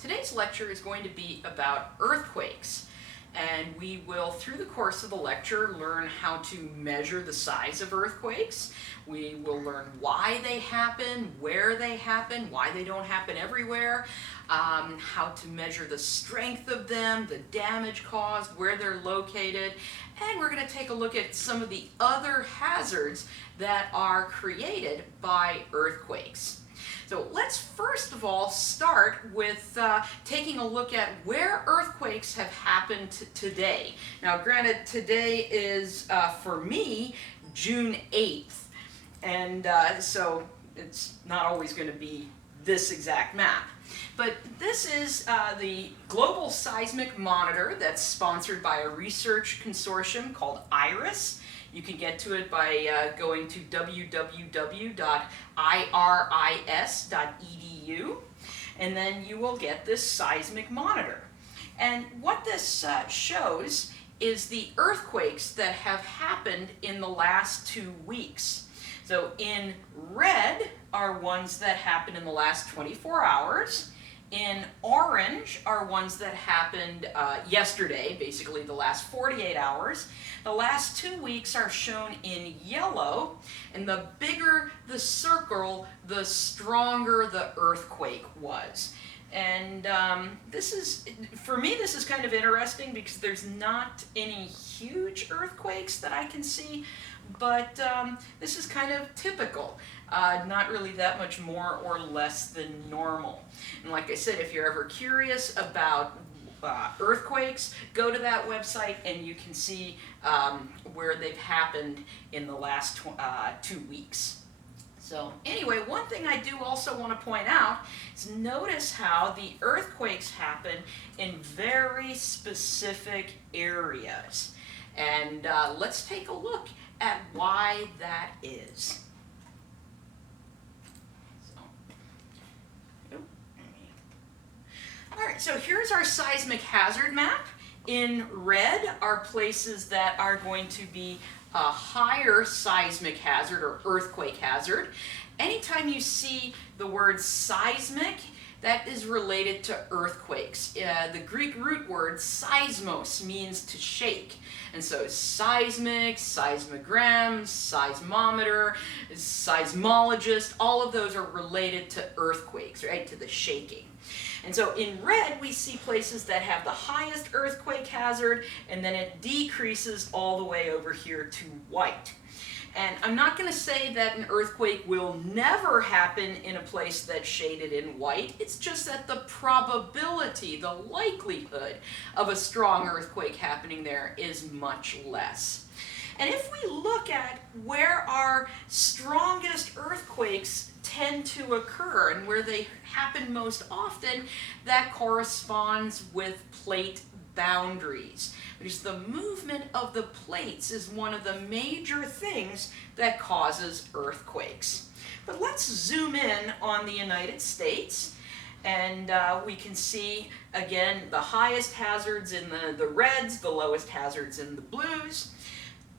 Today's lecture is going to be about earthquakes, and we will, through the course of the lecture, learn how to measure the size of earthquakes. We will learn why they happen, where they happen, why they don't happen everywhere, how to measure the strength of them, the damage caused, where they're located, and we're going to take a look at some of the other hazards that are created by earthquakes. So let's first of all start with taking a look at where earthquakes have happened today. Now granted, today is, for me, June 8th, and so it's not always going to be this exact map. But this is the Global Seismic Monitor that's sponsored by a research consortium called IRIS. You can get to it by going to www.iris.edu, and then you will get this seismic monitor. And what this shows is the earthquakes that have happened in the last 2 weeks. So in red are ones that happened in the last 24 hours. In orange are ones that happened yesterday, basically the last 48 hours. The last 2 weeks are shown in yellow, and the bigger the circle, the stronger the earthquake was. And this is, for me, this is kind of interesting because there's not any huge earthquakes that I can see, but this is kind of typical. Not really that much more or less than normal. And like I said, if you're ever curious about earthquakes, go to that website and you can see where they've happened in the last 2 weeks. So anyway, one thing I do also want to point out is notice how the earthquakes happen in very specific areas. And let's take a look at why that is. Alright, so here's our seismic hazard map. In red are places that are going to be a higher seismic hazard or earthquake hazard. Anytime you see the word seismic, that is related to earthquakes. The Greek root word seismos means to shake. And so seismic, seismogram, seismometer, seismologist, all of those are related to earthquakes, right, to the shaking. And so in red, we see places that have the highest earthquake hazard, and then it decreases all the way over here to white. And I'm not going to say that an earthquake will never happen in a place that's shaded in white. It's just that the probability, the likelihood of a strong earthquake happening there is much less. And if we look at where our strongest earthquakes tend to occur and where they happen most often, that corresponds with plate boundaries, because the movement of the plates is one of the major things that causes earthquakes. But let's zoom in on the United States, and we can see again the highest hazards in the reds, the lowest hazards in the blues.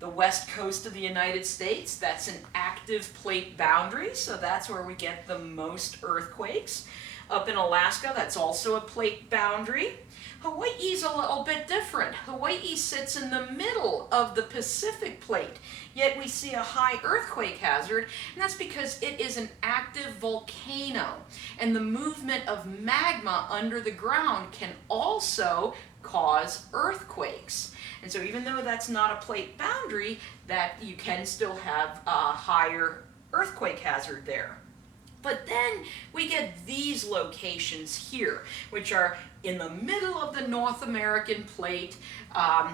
The west coast of the United States, that's an active plate boundary, so that's where we get the most earthquakes. Up in Alaska, that's also a plate boundary. Hawaii's a little bit different. Hawaii sits in the middle of the Pacific plate, yet we see a high earthquake hazard, and that's because it is an active volcano, and the movement of magma under the ground can also cause earthquakes. And so even though that's not a plate boundary, that you can still have a higher earthquake hazard there. But then we get these locations here, which are in the middle of the North American plate,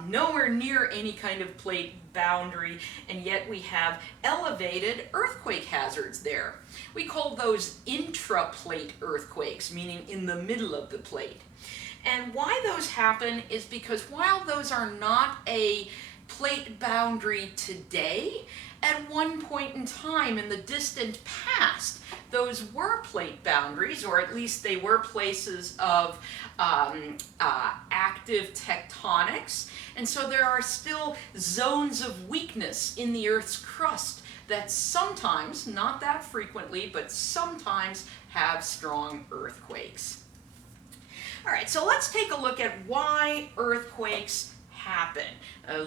nowhere near any kind of plate boundary, and yet we have elevated earthquake hazards there. We call those intraplate earthquakes, meaning in the middle of the plate. And why those happen is because while those are not a plate boundary today, at one point in time in the distant past, those were plate boundaries, or at least they were places of active tectonics. And so there are still zones of weakness in the Earth's crust that sometimes, not that frequently, but sometimes have strong earthquakes. All right, so let's take a look at why earthquakes happen.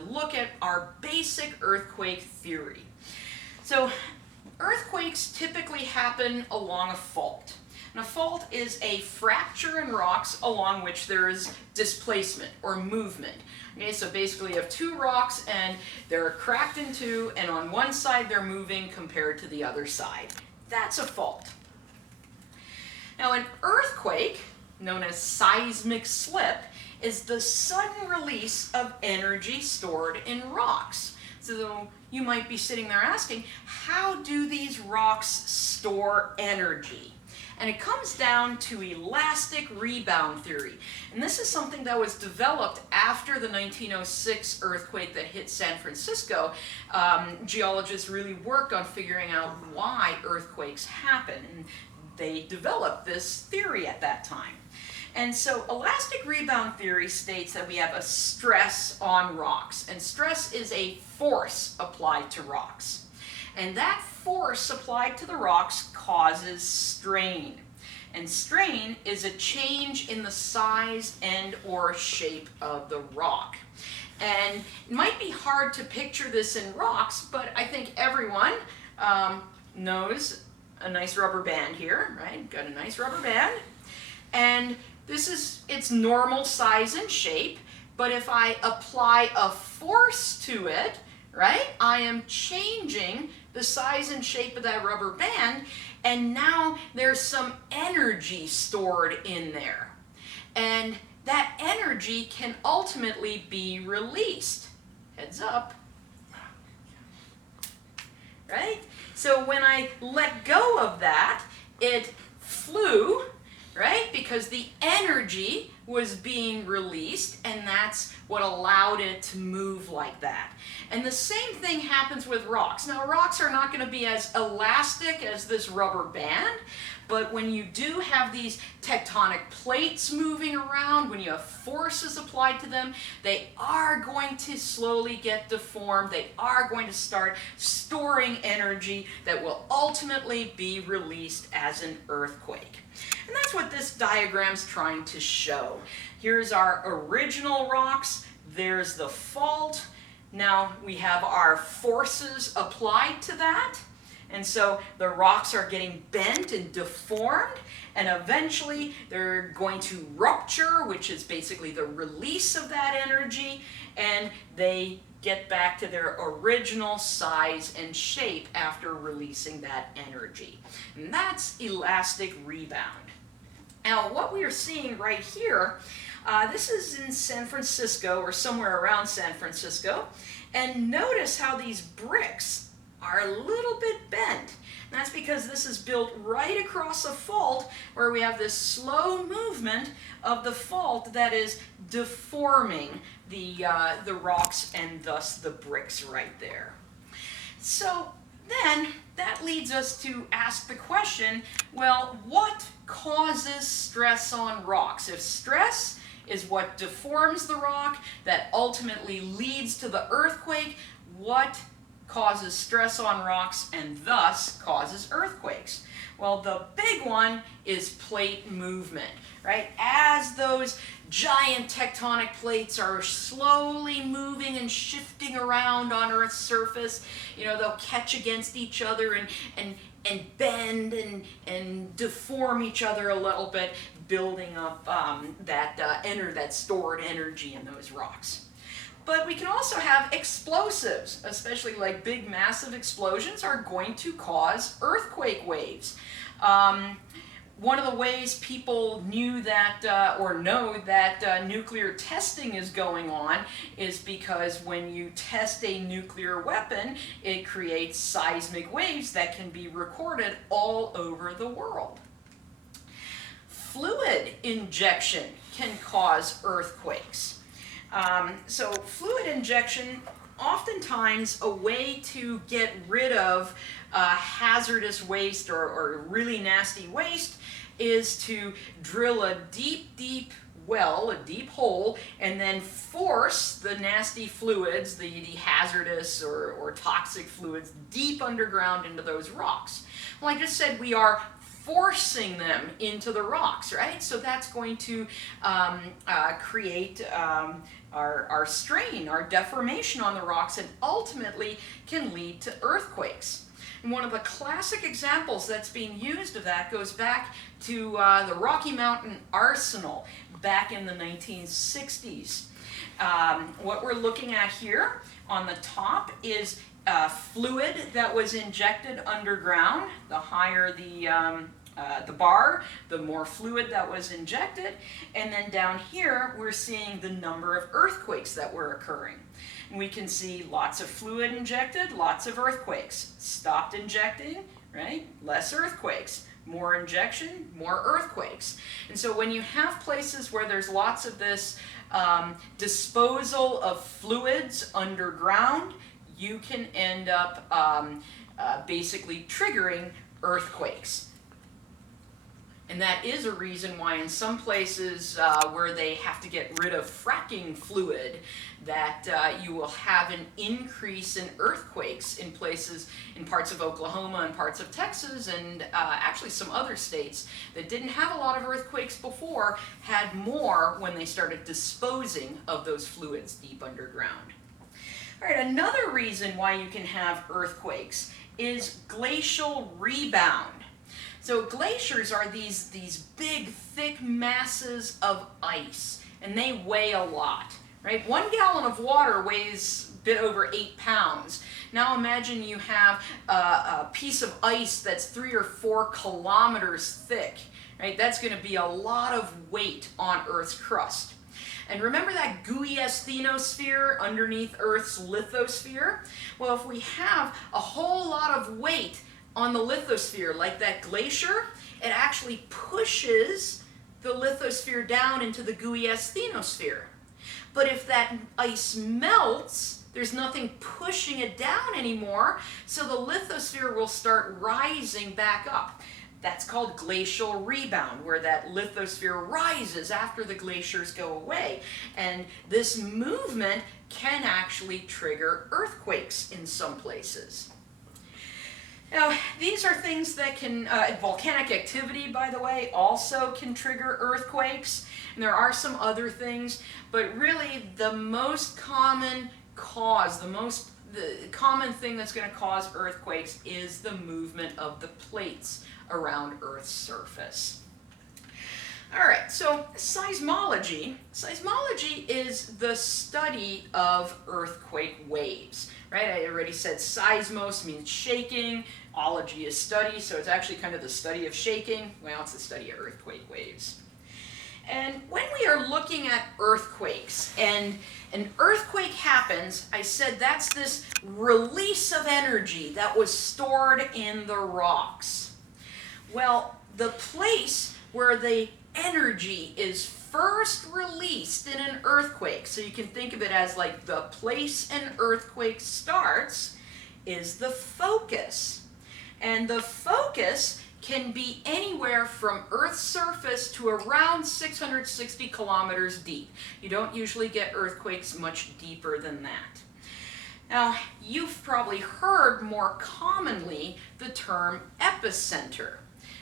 Look at our basic earthquake theory. So earthquakes typically happen along a fault. And a fault is a fracture in rocks along which there is displacement or movement. Okay, so basically you have two rocks and they're cracked in two, and on one side they're moving compared to the other side. That's a fault. Now an earthquake, known as seismic slip, is the sudden release of energy stored in rocks. So you might be sitting there asking, how do these rocks store energy? And it comes down to elastic rebound theory. And this is something that was developed after the 1906 earthquake that hit San Francisco. Geologists really worked on figuring out why earthquakes happen, and they developed this theory at that time. And so elastic rebound theory states that we have a stress on rocks, and stress is a force applied to rocks. And that force applied to the rocks causes strain. And strain is a change in the size and or shape of the rock. And it might be hard to picture this in rocks, but I think everyone knows a nice rubber band here, right? Got a nice rubber band. And this is its normal size and shape, but if I apply a force to it, right, I am changing the size and shape of that rubber band, and now there's some energy stored in there. And that energy can ultimately be released. Heads up. Right? So when I let go of that, it flew, right? Because the energy was being released, and that's what allowed it to move like that. And the same thing happens with rocks. Now, rocks are not going to be as elastic as this rubber band, but when you do have these tectonic plates moving around, when you have forces applied to them, they are going to slowly get deformed. They are going to start storing energy that will ultimately be released as an earthquake. And that's what this diagram's trying to show. Here's our original rocks. There's the fault. Now we have our forces applied to that. And so the rocks are getting bent and deformed, and eventually they're going to rupture, which is basically the release of that energy, and they get back to their original size and shape after releasing that energy. And that's elastic rebound. Now, what we are seeing right here, this is in San Francisco, or somewhere around San Francisco, and notice how these bricks are a little bit bent. And that's because this is built right across a fault where we have this slow movement of the fault that is deforming the rocks and thus the bricks right there. So then that leads us to ask the question, well, what causes stress on rocks? If stress is what deforms the rock that ultimately leads to the earthquake, what causes stress on rocks and thus causes earthquakes? Well, the big one is plate movement, right? As those giant tectonic plates are slowly moving and shifting around on Earth's surface, you know, they'll catch against each other and bend and deform each other a little bit, building up that stored energy in those rocks. But we can also have explosives, especially like big massive explosions are going to cause earthquake waves. One of the ways people knew that or know that nuclear testing is going on is because when you test a nuclear weapon, it creates seismic waves that can be recorded all over the world. Fluid injection can cause earthquakes. So fluid injection, oftentimes a way to get rid of hazardous waste or really nasty waste is to drill a deep well, a deep hole, and then force the nasty fluids, the hazardous or toxic fluids, deep underground into those rocks. Well, I just said we are forcing them into the rocks, right? So that's going to create our strain, our deformation on the rocks, and ultimately can lead to earthquakes. And one of the classic examples that's being used of that goes back to the Rocky Mountain Arsenal back in the 1960s. What we're looking at here on the top is fluid that was injected underground. The higher the bar, the more fluid that was injected. And then down here, we're seeing the number of earthquakes that were occurring. And we can see lots of fluid injected, lots of earthquakes. Stopped injecting, right? Less earthquakes. More injection, more earthquakes. And so when you have places where there's lots of this disposal of fluids underground, you can end up basically triggering earthquakes. And that is a reason why in some places where they have to get rid of fracking fluid, that you will have an increase in earthquakes in places, in parts of Oklahoma and parts of Texas, and actually some other states that didn't have a lot of earthquakes before had more when they started disposing of those fluids deep underground. All right, another reason why you can have earthquakes is glacial rebound. So glaciers are these big, thick masses of ice, and they weigh a lot, right? 1 gallon of water weighs a bit over 8 pounds. Now imagine you have a piece of ice that's 3 or 4 kilometers thick, right? That's going to be a lot of weight on Earth's crust. And remember that gooey asthenosphere underneath Earth's lithosphere? Well, if we have a whole lot of weight on the lithosphere, like that glacier, it actually pushes the lithosphere down into the gooey asthenosphere. But if that ice melts, there's nothing pushing it down anymore, so the lithosphere will start rising back up. That's called glacial rebound, where that lithosphere rises after the glaciers go away. And this movement can actually trigger earthquakes in some places. Now, these are things that can, volcanic activity, by the way, also can trigger earthquakes. And there are some other things, but really the most common cause, the common thing that's going to cause earthquakes is the movement of the plates around Earth's surface. All right, so seismology. Seismology is the study of earthquake waves, right? I already said seismos means shaking, ology is study, so it's actually kind of the study of shaking. Well, it's the study of earthquake waves. And when we are looking at earthquakes, and an earthquake happens, I said that's this release of energy that was stored in the rocks. Well, the place where the energy is first released in an earthquake, so you can think of it as like the place an earthquake starts, is the focus. And the focus can be anywhere from Earth's surface to around 660 kilometers deep. You don't usually get earthquakes much deeper than that. Now, you've probably heard more commonly the term epicenter.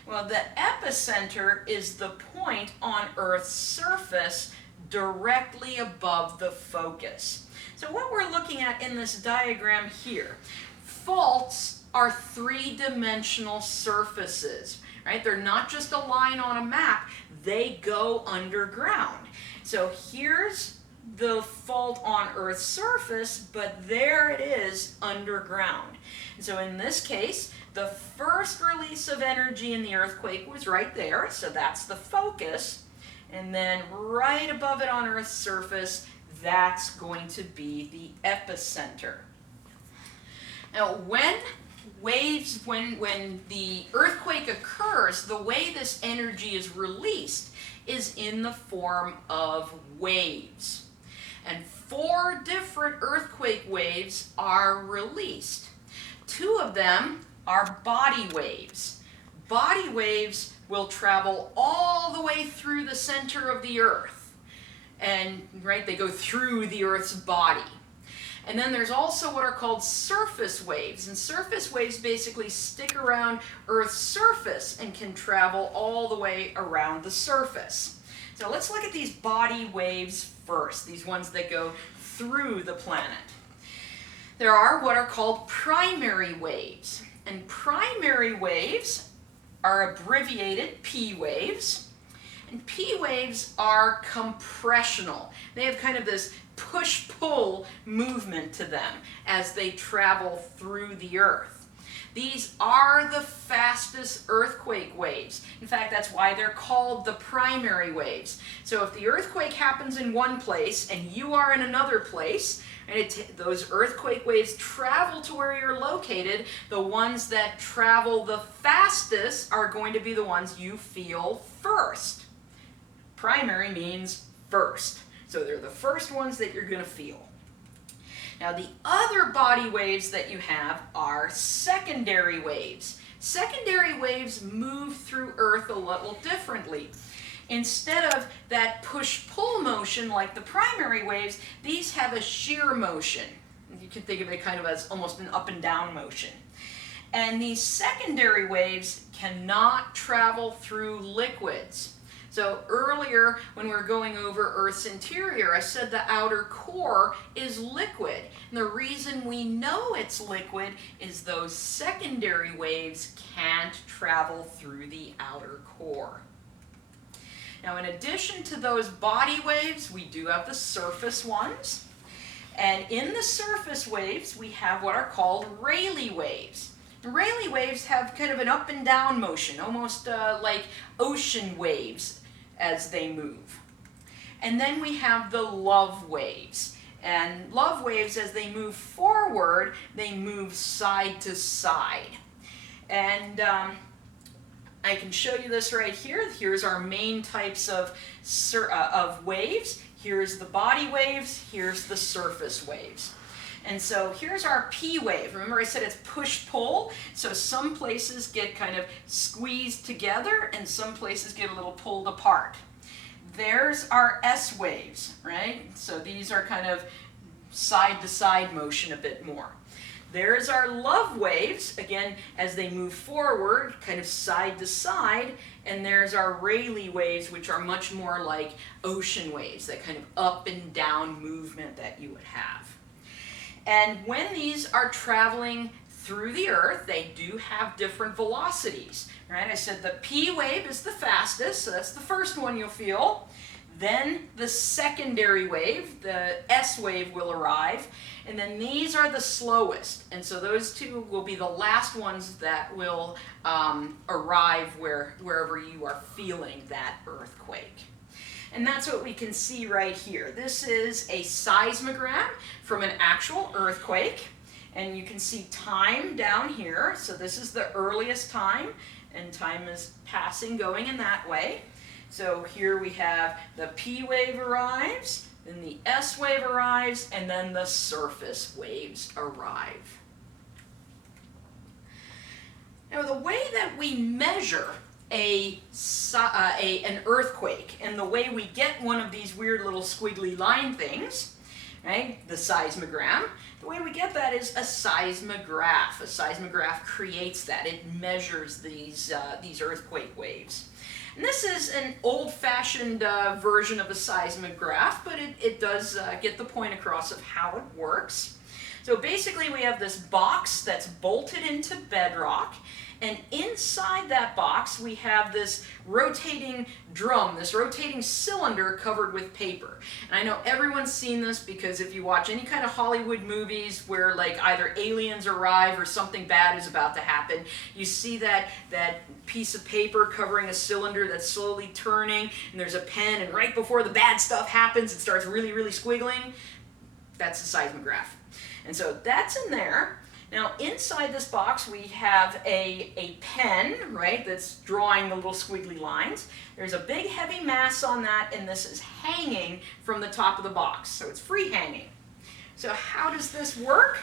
Well, the epicenter is the point on Earth's surface directly above the focus. So what we're looking at in this diagram here, faults are three-dimensional surfaces, right? They're not just a line on a map, they go underground. So here's the fault on Earth's surface, but there it is underground. And so in this case, the first release of energy in the earthquake was right there, so that's the focus. And then right above it on Earth's surface, that's going to be the epicenter. Now, when the earthquake occurs, the way this energy is released is in the form of waves. And 4 different earthquake waves are released. 2 of them are body waves. Body waves will travel all the way through the center of the Earth. And, right, they go through the Earth's body. And then there's also what are called surface waves. And surface waves basically stick around Earth's surface and can travel all the way around the surface. So let's look at these body waves first, these ones that go through the planet. There are what are called primary waves. And primary waves are abbreviated P waves. And P waves are compressional. They have kind of this push-pull movement to them as they travel through the Earth. These are the fastest earthquake waves. In fact, that's why they're called the primary waves. So if the earthquake happens in one place and you are in another place, and those earthquake waves travel to where you're located, the ones that travel the fastest are going to be the ones you feel first. Primary means first. So they're the first ones that you're going to feel. Now the other body waves that you have are secondary waves. Secondary waves move through Earth a little differently. Instead of that push-pull motion like the primary waves, these have a shear motion. You can think of it kind of as almost an up and down motion. And these secondary waves cannot travel through liquids. So earlier when we were going over Earth's interior, I said the outer core is liquid. And the reason we know it's liquid is those secondary waves can't travel through the outer core. Now in addition to those body waves, we do have the surface ones. And in the surface waves, we have what are called Rayleigh waves. Rayleigh waves have kind of an up and down motion, almost like ocean waves as they move. And then we have the love waves. And love waves, as they move forward, they move side to side. And I can show you this right here. Here's our main types of waves. Here's the body waves. Here's the surface waves. And so here's our P wave. Remember I said it's push-pull? So some places get kind of squeezed together and some places get a little pulled apart. There's our S waves, right? So these are kind of side-to-side motion a bit more. There's our love waves, again, as they move forward, kind of side to side. And there's our Rayleigh waves, which are much more like ocean waves, that kind of up and down movement that you would have. And when these are traveling through the Earth, they do have different velocities, right? I said the P wave is the fastest, so that's the first one you'll feel. Then the secondary wave, the S wave, will arrive. And then these are the slowest. And so those two will be the last ones that will arrive wherever you are feeling that earthquake. And that's what we can see right here. This is a seismograph from an actual earthquake. And you can see time down here. So this is the earliest time, and time is passing, going in that way. So here we have the P wave arrives, then the S wave arrives, and then the surface waves arrive. Now the way that we measure an earthquake, and the way we get one of these weird little squiggly line things, right, the seismogram, the way we get that is a seismograph. A seismograph creates that. It measures these earthquake waves. And this is an old-fashioned version of a seismograph, but it does get the point across of how it works. So basically we have this box that's bolted into bedrock, and inside that box we have this rotating drum, this rotating cylinder covered with paper. And I know everyone's seen this because if you watch any kind of Hollywood movies where like either aliens arrive or something bad is about to happen, you see that piece of paper covering a cylinder that's slowly turning, and there's a pen, and right before the bad stuff happens it starts really, really squiggling. That's a seismograph. And so that's in there. Now inside this box we have a pen, right, that's drawing the little squiggly lines. There's a big heavy mass on that, and this is hanging from the top of the box, so it's free hanging. So how does this work?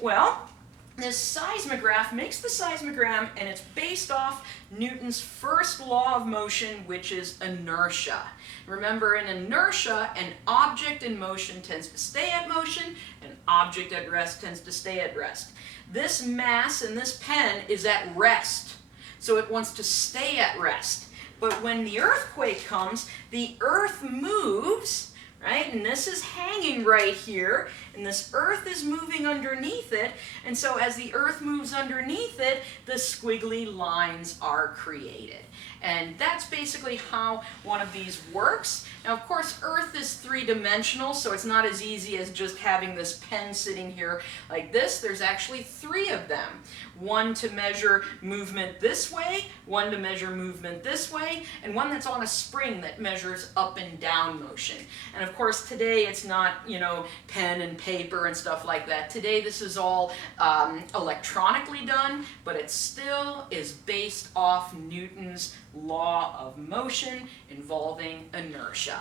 Well, this seismograph makes the seismogram, and it's based off Newton's first law of motion, which is inertia. Remember, in inertia, an object in motion tends to stay at motion, an object at rest tends to stay at rest. This mass in this pen is at rest, so it wants to stay at rest. But when the earthquake comes, the earth moves, right? And this is hanging right here, and this earth is moving underneath it, and so as the earth moves underneath it, the squiggly lines are created. And that's basically how one of these works. Now, of course, Earth is three-dimensional, so it's not as easy as just having this pen sitting here like this. There's actually three of them. One to measure movement this way, one to measure movement this way, and one that's on a spring that measures up and down motion. And of course, today it's not, pen and paper and stuff like that. Today this is all electronically done, but it still is based off Newton's law of motion involving inertia.